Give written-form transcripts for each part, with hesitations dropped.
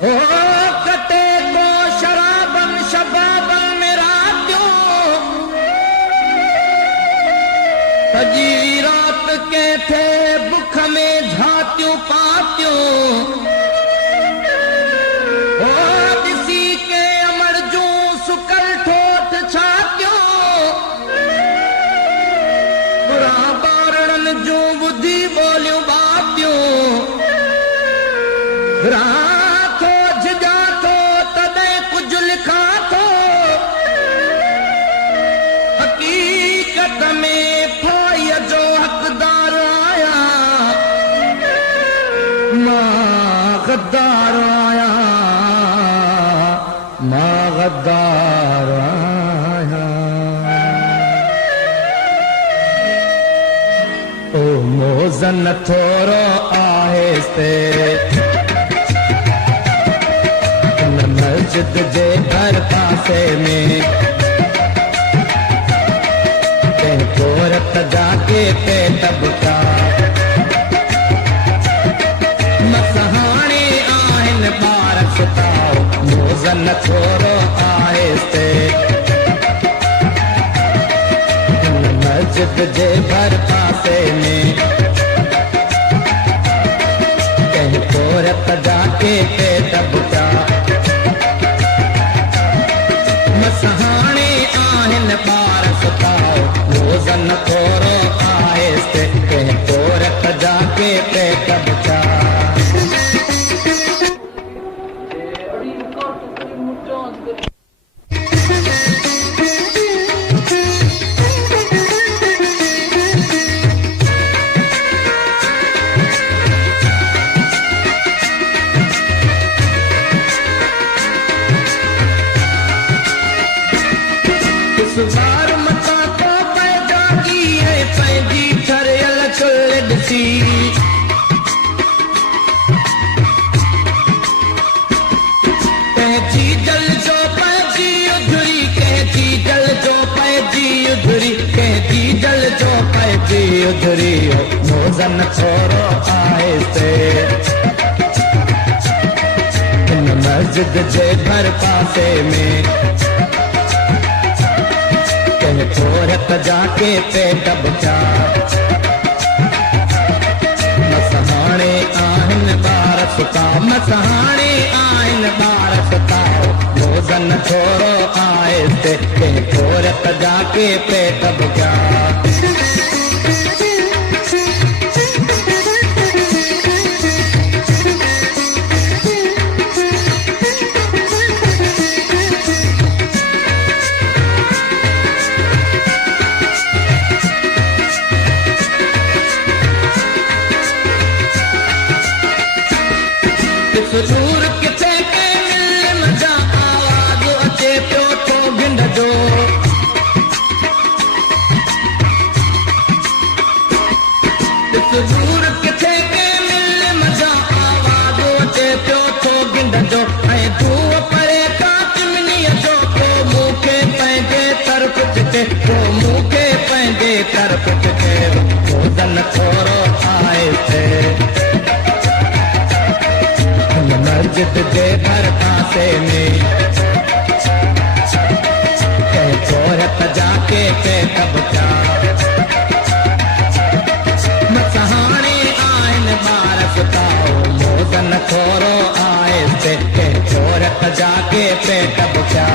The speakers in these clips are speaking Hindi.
ओ कटे को शराबन शबाबन मेरा क्यों सजी रात के थे बुख में झात्यूं पात्यूं ओ दिसी के अमर जूं सुकल ठोठ छात्यूं बुरा बारणन जूं बुद्धि बोलियूं बातियूं राथो जिगा थो तॾहिं कुझु लिखा थो हक़ीक़त में फाईअ जो हक़दार आहियां मां गद्दार आहियां मां गद्दार आहियां ओ मोज़न थोरो आहिस्ते मस्जिद जे हर पासे में कोरत जाके पे तबका मसहाणे आहिन ॿार सुताओ मोज़न थोरो आहिस्ते मस्जिद जे हर पासे में कोरत जाके पे तबका मसहाणे आहिन ॿार सुताओ मोज़न थोरो आहिस्ते कंहिं कोरत जाके पे तबका बार मता को पैदा की है पंहिंजी ठरियल चुल्ह ॾिसी कंहिंजी जल जो पंहिंजी उधरी कंहिंजी जल जो पंहिंजी उधरी कंहिंजी जल जो पंहिंजी उधरी मोज़न थोरो आहिस्ते हिन मस्जिद जे भर पासे में कोरत जाके पे तबका मसहाणे आहिन ॿार सुताओ मसहाणे आहिन ॿार सुताओ मोज़न थोरो आहिस्ते कंहिं कोरत जाके पे तबका दूर किथे के मिल मजा आवाज़ अचे पियो थो गिंड जो दूर किथे के मिल मजा आवाज़ अचे पियो थो गिंड जो ऐं धूअ परे का चिमनीअ जो को मूंखे पंहिंजे तरफ़ चिटे को मूंखे पंहिंजे तरफ़ चिटे मोज़न थोरो आहिस्ते मस्जिद जे हर पासे में कंहिं कोरत जाके पे तबका मसहाणे आहिन ॿार सुताओ मोज़न थोरो आहिस्ते कंहिं कोरत जाके पे तबका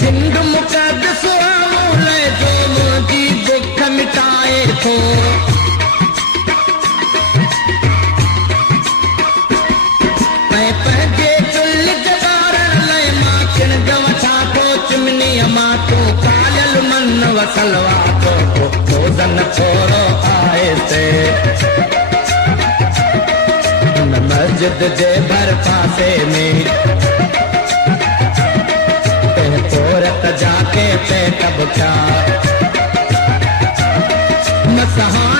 जिंद मुक़दस आमूले जो मुंहिंजी बुख मिटाए थो ऐं पंहिंजे चुल्ह जगारण लाइ मां किणज वठां थो चिमनीअ मां तूं कालियल मन वसलवा थो मोज़न थोरो आहिस्ते हुन मस्जिद जे भर पासे में कोरत जाके पे तबका मसहाणे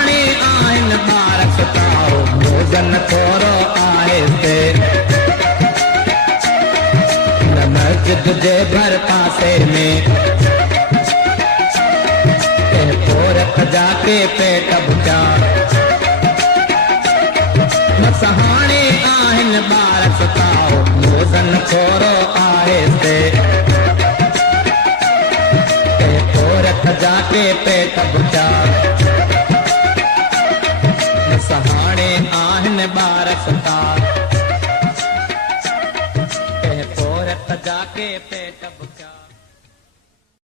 मस्जिद जे भर पासे में पोरत जाके पेट बुचा मसहाणे आहिनि ॿार सुताओ मोज़न थोरो आहिस्ते पोरत जाके पेट बुचा मसहाणे आहिनि ॿार सुता पोरत जाके पेट